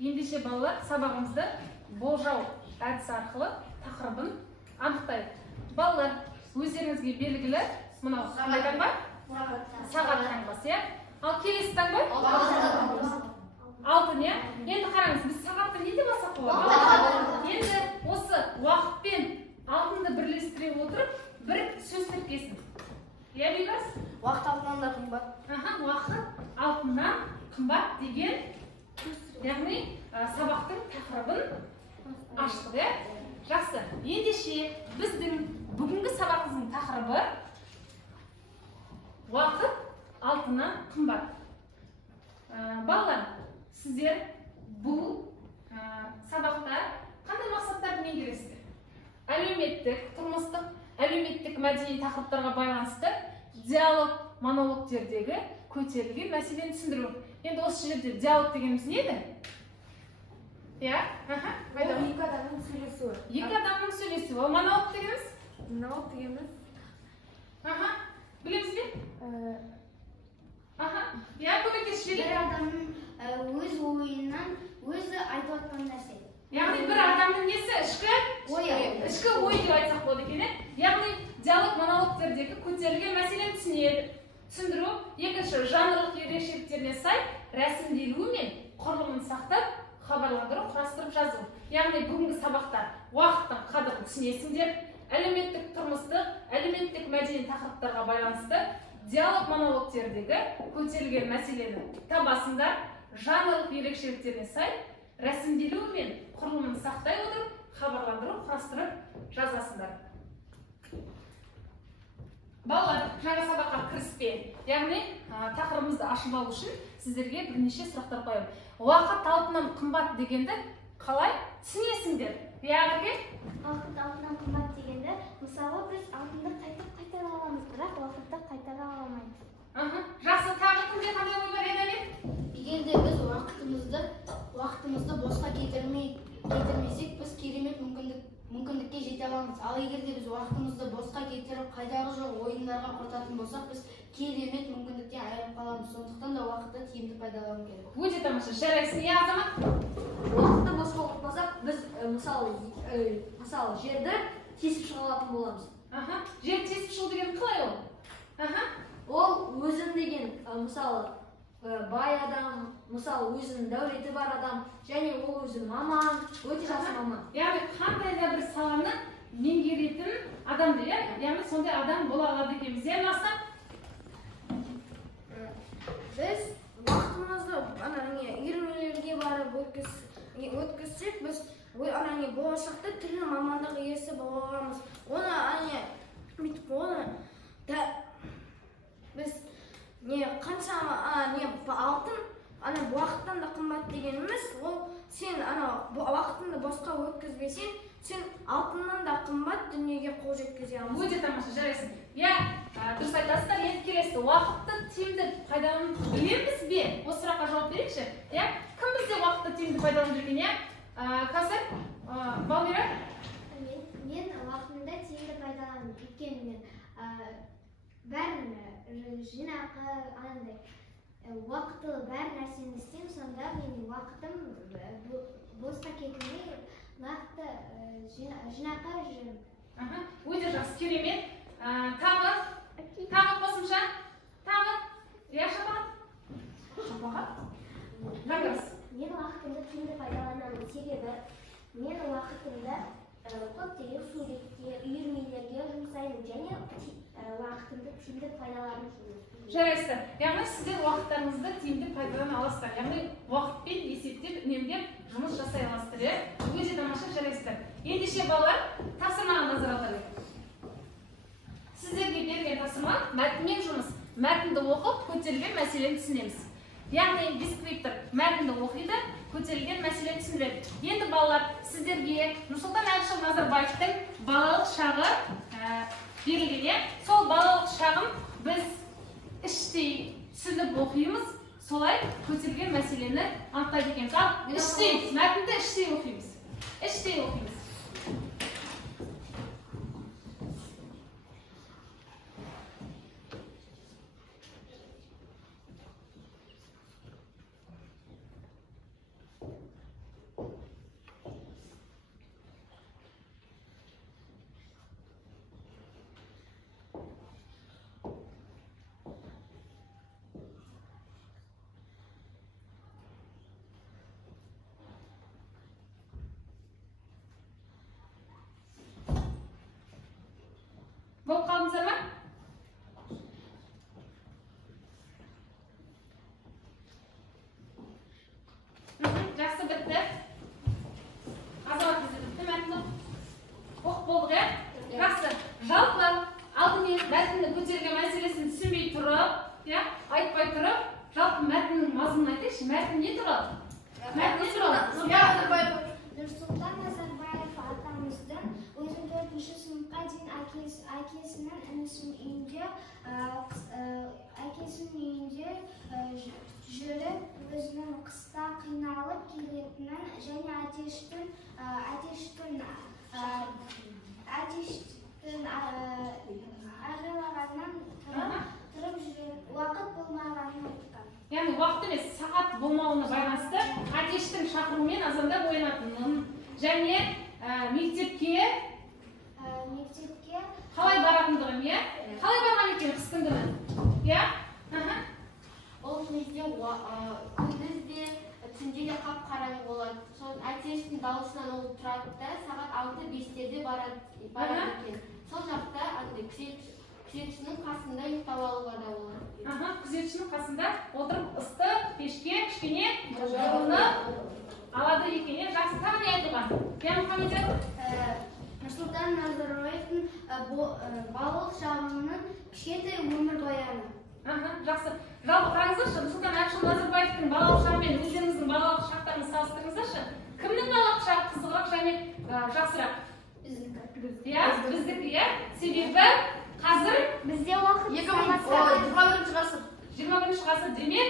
Ендеше балалар сабағымызды болжау әдісі арқылы тақырыбын анықтайық. Балалар, өздеріңізге белгілі мынау қандай таңба? Сағат таңбасы, иә? Ал келесі таңба? Алтын, иә? Енді қараңыз, біз сағатты не деп алсақ болады? Енді осы уақытпен алтынды бірлестіре отырып, бір сөз тіркесін. Иә, Бейбарс? Уақыт алтыннан да қымбат. Уақыт алтыннан қымбат деген, яғни сабақтың тақырыбын аштық, иә? Жақсы. Ендеше біздің бүгінгі сабағымыздың тақырыбы уақыт алтыннан қымбат. Балалар, сіздер бұл сабақта қандай мақсаттарды меңгересіздер? Әлеуметтік, тұрмыстық, әлеуметтік мәдени тақырыптарға байланысты диалог, монологтердегі көтерілген мәселені түсіндіру. Енді осы жерде диалог дегеніміз не еді? Иә? Екі адамның сөйлесуі. Екі адамның сөйлесуі. Ол монолог дегеніміз? Монолог дегеніміз? Білеміз бе? Иә, көмектесіп жіберейік. Бір адамның өз ойынан өзі айтып отқан нәрсе. Яғни бір адамның несі? Ішкі ой деп айтсақ болады екен, иә? Яғни диалог монологтердегі көтерілген мәселені түсіндіру, екінші жанрлық ерекшеліктеріне сай рәсімделуі мен құрылымын сақтап, хабарландыру, құрастырып жазу. Яғни бүгінгі сабақта уақыттың қадірін түсінесіңдер, әлеуметтік тұрмыстық, әлеуметтік мәдени тақырыптарға байланысты диалог монологтердегі көтерілген мәселені табасыңдар, жанрлық ерекшеліктеріне сай рәсімделуі мен құрылымын сақтай отырып, хабарландыру, құрастырып жазасыңдар. Балалар, жаңа сабаққа кіріспе, яғни тақырыбымызды ашып алу үшін сіздерге бірнеше сұрақтар қоямын. Уақыт алтыннан қымбат дегенді қалай түсінесіңдер? Яғни Уақыт алтыннан қымбат дегенді, мысалы біз алтынды қайтара аламыз, бірақ уақытты қайтара аламаймыз. Жақсы, тағы кімде қандай ой бар еді? Егер де біз уақытымызды босқа кетірмесек, біз керемет мүмкіндікке жете аламыз. Ал егер де біз уақытымызды босқа кетіріп, қайдағы жоқ ойындарға құртатын болсақ, біз керемет мүмкіндіктен айырылып қаламыз. Сондықтан да уақытты тиімді пайдалану керек. Өте тамаша. Жарайсың, иә, Азамат? Уақытты босқа құртпасақ, біз мысалы жерді тесіп шыға алатын боламыз. Жер тесіп шығу деген қалай ол? Ол өзім деген, мысалы, бай адам, мысалы, өзінің дәулеті бар адам, және ол өзі маман, өте жақсы маман. Яғни қандай да бір саланы меңгеретін адамды, яғни сондай адам бола алады екенбіз. Иә, Настан? Біз уақытымызды үйірмелерге барып өткізсек, біз болашақта түрлі мамандық иесі бола аламыз. Біз қаншама алтын уақыттан да қымбат дегеніміз, ол сен уақытыңды босқа өткізбесең, сен алтыннан да қымбат дүниеге қол жеткізе аламыз. Өте тамаша, жарайсың. Иә, дұрыс айтасыздар. Енді келесі уақытты тиімді пайдаланып білеміз бе? Осы сұраққа жауап берейікші. Иә, кім бізде уақытты тиімді пайдаланып жүрген, иә? Кәусар, Балмира? Мен уақытымды тиімді пайдаланамын. Өйткені мен бәрін жинақы, уақытылы бәр нәрсені істеймін, сонда менің уақытым босқа кетмей, нақты жинақы жүремін. Өте жақсы, керемет. Тағы қосымша? Тағы? Иә, Шапағат? Жаңғырыз. Мен уақытымды тиімді пайдаланамын, себебі мен уақытымды көптеген суретке, үйірмелерге жұмсаймын және уақытымды тиімді пайдаланып жүрмін. Жарайсыздар. Яғни сіздер уақыттарыңызды тиімді пайдалана аласыздар. Яғни уақытпен есептеп, үнемдеп жұмыс жасай аласыздар. Өте тамаша, жарайсыздар. Ендеше балалар, тапсырмаға назар аударайық. Сіздерге берген тапсырма мәтінмен жұмыс. Мәтінді оқып, көтерілген мәселені түсінеміз. Яғни дескриптор мәтінді оқиды, көтерілген мәселені түсіндіреді. Енді балалар, сіздерге Нұрсұлтан Әбішұлы Назарбаевтың балалық шағы берілген. Сол балалық шағын біз іштей түсініп оқимыз, солай көтерілген мәселені анықтайды екенбіз. Ал мәтінді іштей оқимыз. Болып қалдыңыздар ма? Жақсы, бітті. Азамат бізді бітті мәтінді. Оқып болдық, е? Жақсы. Жалпы алдымен мәтінді көтерген мәселесін түсінбей тұрып, айтпай тұрып, жалпы мәтіннің мазмұнын айтайықшы. Мәтін не туралы? Мәтін не туралы? Нұрсұлтан Назарбаев атамыздың өзі 4-ші сыныпқа дейін әкесінің інісінің үйінде жүріп, өзінің қыста қиналып келетінін және әтештің ағылағаннан тұрып жүріп, уақыт болмағанын айтқан. Яғни уақыт емес, сағат болмауына байланысты әтештің шақыруымен азандап оянатынын және мектепке қалай баратындығын, қалай барған екен қыстың күні? Ол кезде күндіз де түнде де қап-қараңғы болады. Сол әтештің дауысынан ол тұрады да, сағат 6-5-терде барады екен. Сол жақта күзетшінің қасында ұйықтап алуға да болады. Күзетшінің қасында отырып ыстық пешке кішкене жылынып алады екен. Жақсы, тағы не айтылған? Мұхаммедияр? Нұрсұлтан Назарбаевтың балалық шағының кішкентай өмірбаяны. Жақсы. Жалпы қараңыздаршы, Нұрсұлтан Әбішұлы Назарбаевтың балалық шағы мен өздеріңіздің балалық шақтарыңызды салыстырыңыздаршы. Кімнің балалық шағы қызығырақ және жақсырақ? Біздікі, себебі қазір Бізде уақыт 21-ші ғасыр. 21-ші ғасыр демек,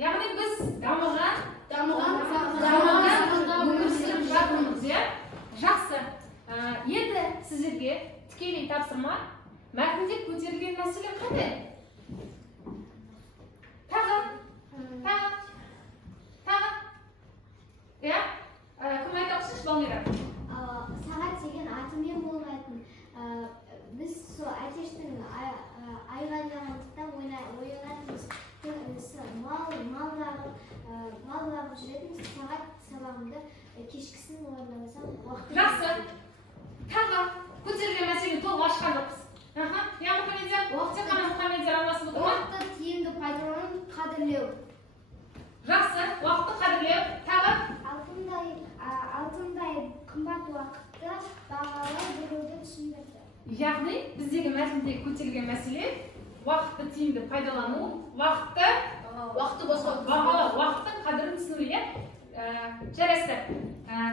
яғни біз дамыған өмір сүріп жатырмыз, жақсы. Енді сіздерге тікелей тапсырма, мәтінде көтерілген мәселе қандай? Тағы? Кім айта алсыншы, Балмира? Сағат деген атымен болмайтын. Біз сол әтештің айғайлағандықтан оянатынбыз. Мал бағып жүретінбіз. Сағат сабағында кешкісін орындамасам уақыт. Жақсы. Тағы көтерілген мәселені толық ашқан жоқпыз. Мұхаммедияр, тек қана Мұхаммедияр алмасып отыр ма? Уақытты тиімді пайдаланып қадірлеу. Жақсы, уақытты қадірлеу. Тағы? Алтындай қымбат уақытты бағалай білуді түсіндірді. Яғни біздегі мәтінде көтерілген мәселе уақытты тиімді пайдалану, уақытты бағалау, уақыттың қадірін түсіну. Жарасты.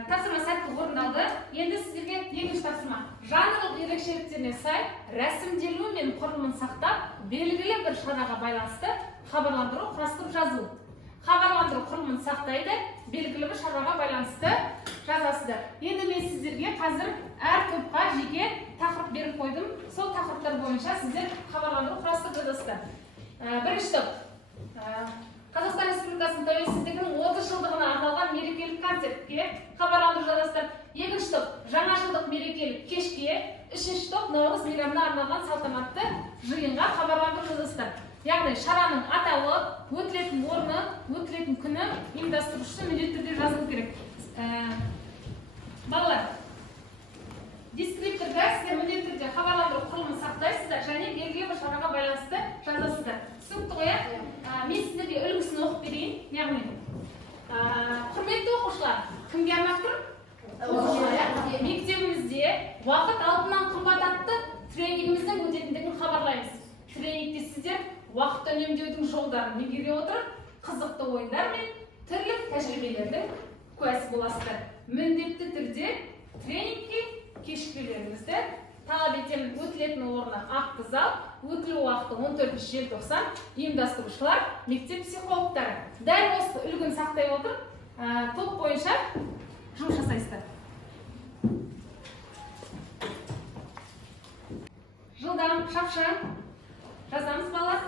Тапсырма сәтті орындалды. Енді сіздерге екінші тапсырма. Жанрлық ерекшеліктеріне сай рәсімделуі мен құрылымын сақтап, белгілі бір шараға байланысты хабарландыру құрастырып жазу. Хабарландыру құрылымын сақтайды, белгілі бір шараға байланысты жазасыздар. Енді мен сіздерге қазір әр топқа жеке тақырып беріп қойдым. Сол тақырыптар бойынша сіздер хабарландыру құрастырып жазасыздар. Бірінші топ. Қазақстан Республикасының тәуелсіздігінің 30 жылдығына арналған мерекелік концертке хабарландыру жазасыздар. Екінші топ жаңа жылдық мерекелік кешке, үшінші топ наурыз мейрамына арналған салтанатты жиынға хабарландыру жазасыздар. Яғни шараның атауы, өтілетін орны, өтілетін күні ұйымдастырушысы міндетті түрде жазылу керек. Балалар, дескрипторда сіздер міндетті түрде хабарландыру құрылымын сақтайсыздар және белгілі бір шараға байланысты жазасыздар. Түсінікті ғой? Мен сіздерге үлгісін оқып берейін. Яғни, құрметті оқушылар, кімге арнап тұр? Мектебімізде уақыт алтыннан қымбат атты тренингіміздің өтетіндігін хабарлаймыз. Тренингте сіздер уақыт үнемдеудің жолдарын меңгере отырып, қызықты ойындар мен түрлі тәжірибелердің куәсі боласыздар. Міндетті түрде тренингке кешікпеулеріңізді талап етемін. Өтілетін орны ақты зал, өтілу уақыты 14 желтоқсан, ұйымдастырушылар, мектеп психологтары. Дәл осы үлгіні сақтай отырып, топ бойынша жұмыс жасайсыздар. Жылдам, шапшаң жазамыз балалар.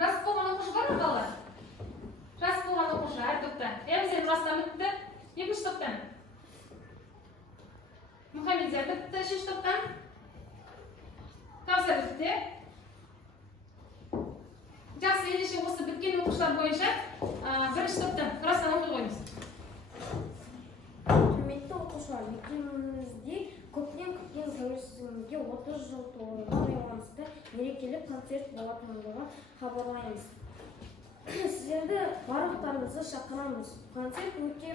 Жас болған оқушы бар ма балалар? Жас болған оқушы әр топтан. Әмзен бастан бітті. Екінші топтан. Мұхаммедияр бітті. Үшінші топтан. Каусар бітті. Бурыштар боюнча биринчи топтон Рассан окуй коюңуз. Құрметті оқушылар, мектебімізде көптен күткен тәуелсіздігімізге 30 жыл толуына байланысты мерекелік концерт болатындығын хабарлаймыз. Сіздерді барлықтарыңызды шақырамыз. Концерт өте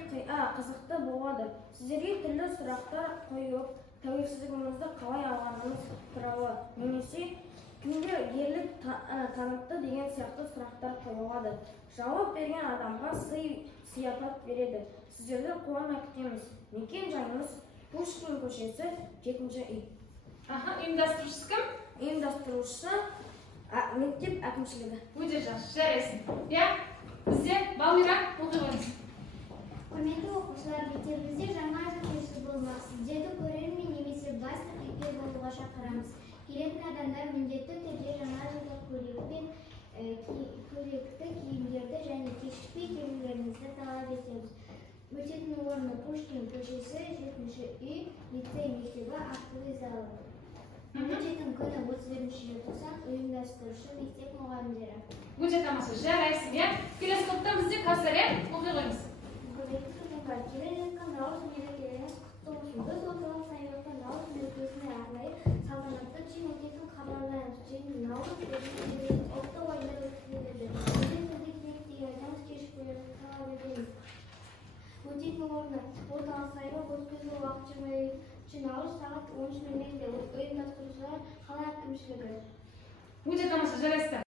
қызықты болады. Сіздерге түрлі сұрақтар қойып, тәуелсіздігімізді қалай алғанымыз туралы немесе кімдер ерлік танытты деген сияқты сұрақтар қойылады. Жауап берген адамға сый-сияпат береді. Сіздерді қуана күтеміз. Мекен жайымыз Пушкин көшесі 7-ші үй. Ұйымдастырушысы кім? Ұйымдастырушысы мектеп әкімшілігі. Өте жақсы, жарайсың. Бізде Балмира оқи қойыңыз. Құрметті оқушылар, мектебімізде жаңа жыл кеші болмақ. Сіздерді көрермен немесе басты кейіпкер болуға шақырамыз. Келетін адамдар міндетті түрде жаңа жылдық көйлекті киімдерді және кешікпей келулеріңізді талап етеміз. Өтетін орны Пушкин көшесі 7-ші үй, лицей мектебі актовый залы. Өтетін күні 31-ші желтоқсан, ұйымдастырушы мектеп мұғалімдері. Өте тамаша, жарайсың. Келесі топтан бізде Кәусар оқи қойыңыз. Құрметті студенттер, келе жатқан наурыз мерекелеріңіз құтты болсын. Біз орталық саябақта наурыз мерекесіне арнайы салтанатты жиын өтетінін хабарлаймыз. Жиын наурыз мерекесінде ұлттық ойындар өткізіледі. Сіздерді кеңейтпей айтамыз, кешікпеулеріңізді талап етеміз. Өтетін орны орталық саябақ өткізу уақыты 20 наурыз сағат 13:00-де. Ұйымдастырушылар қала әкімшілігі. Өте тамаша, жарайсың.